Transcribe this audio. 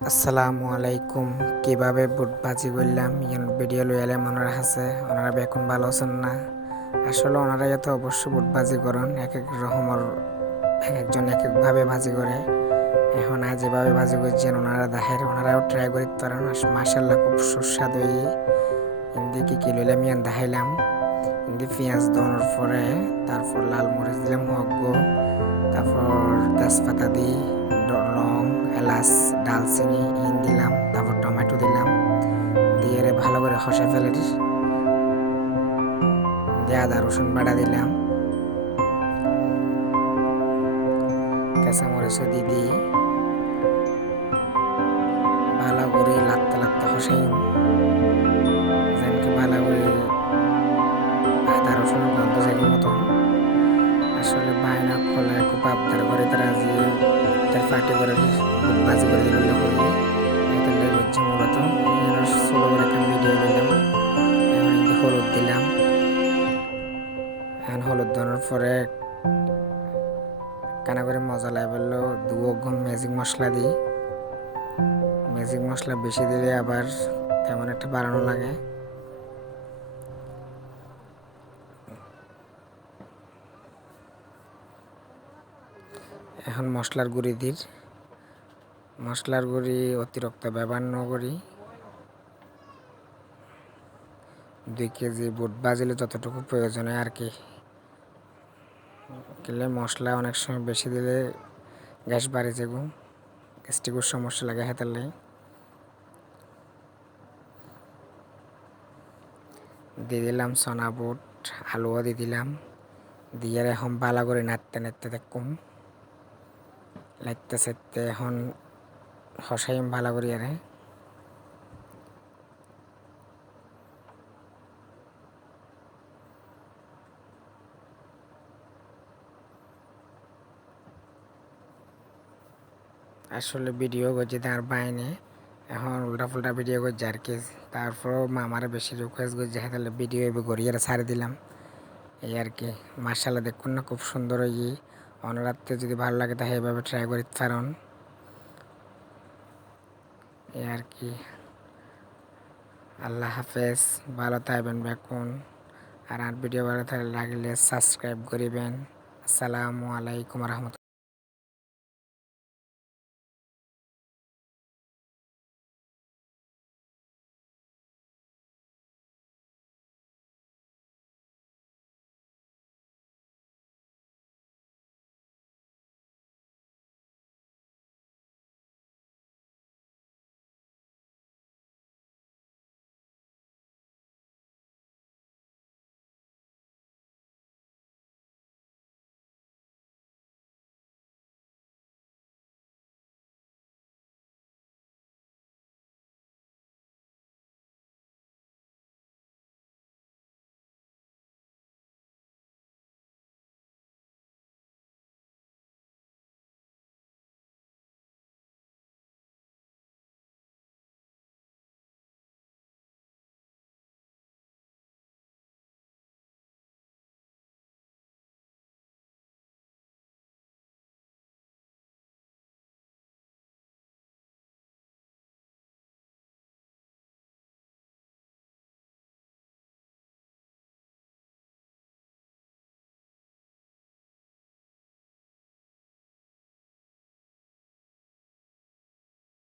আসসালামু আলাইকুম। কীভাবে বুট বাজি করলাম ইয়ান ভিডিও লইয়ালে মনে আছে ওনারা এখন ভালো আছেন না? আসলে ওনারা এত অবশ্য বুট বাজি করেন, এক এক রকমের এক একজন এক একভাবে বাজি করে। এখন আজ যেভাবে বাজি করছেন, ওনারা দেখেন ওনারাও ট্রাই করতে পারেন মাসাল্লাহ খুব সুস্বাদু হিন্দি কি কি লইলাম, ইয়ান দেখাইলাম। হিন্দি পেঁয়াজ দেওয়ার পরে, তারপর লাল মরিচ দিলাম হগ্গ তারপর তেজপাতা দিই। লং এলাচ, ডালচিনি, ইন দিলাম, তারপর টমেটো দিলাম। দিয়ে ভালো করে খসে ফেলে দিয়ে আদা, রসুন বাটা দিলাম। কাঁচামরিচ দিয়ে ভালো করে লাত্তে লাত্তে খসাই যেনকে ভালো করে আদা রসুন গন্ধ যেগুলো মতন আসলে বায়না খোলা খুব আবদার করে তারা যে তার পার্টি করে বাজি করে দিল করি এখানটা হচ্ছে মূলত। ষোলো করে একটা ভিডিও এখন হলুদ দিলাম। এখন হলুদ দেওয়ার পরে কানা করে মজা লাগে বলল দু গুণ ম্যাজিক মশলা দিই। ম্যাজিক মশলা বেশি দিলে আবার তেমন একটা বাড়ানো লাগে। এখন মশলার গুঁড়ি দির মশলার গুঁড়ি অতিরিক্ত ব্যবহার ন করি। দুই কেজি বুট বাজিলে যতটুকু প্রয়োজন হয় আর কি। কিলে মশলা অনেক সময় বেশি দিলে গ্যাস বাড়ে যেগু। গ্যাস্ট্রিকের সমস্যা লাগে হেতালে দিয়ে দিলাম সোনা বুট আলুও দিয়ে দিলাম। দিয়ে এখন বালা করে নাড়তে নাড়তে দেখুম লাগতেছে এখন হসাই ভালো করি আরে। আসলে ভিডিও করছি তার বাইনে। এখন উল্টা ফুল্টা ভিডিও করছে আর কি। তারপরও মামার বেশি রিকোয়েস্ট করছে হ্যাঁ তাহলে ভিডিও এবার করিয়ে ছাড়ে দিলাম। এই আর কি মার্শাল্লাহ দেখুন না, খুব সুন্দর হয়ে অনরাত্রে যদি ভালো লাগে তাহলে এভাবে ট্রাই করে ছাড়ুন। এ আর কি। আল্লাহ হাফেজ, ভালো থাকবেন বেকুন আর আর ভিডিও ভালো থাকলে লাগলে সাবস্ক্রাইব করিবেন। আসসালামু আলাইকুম রহমতুল্লাহ।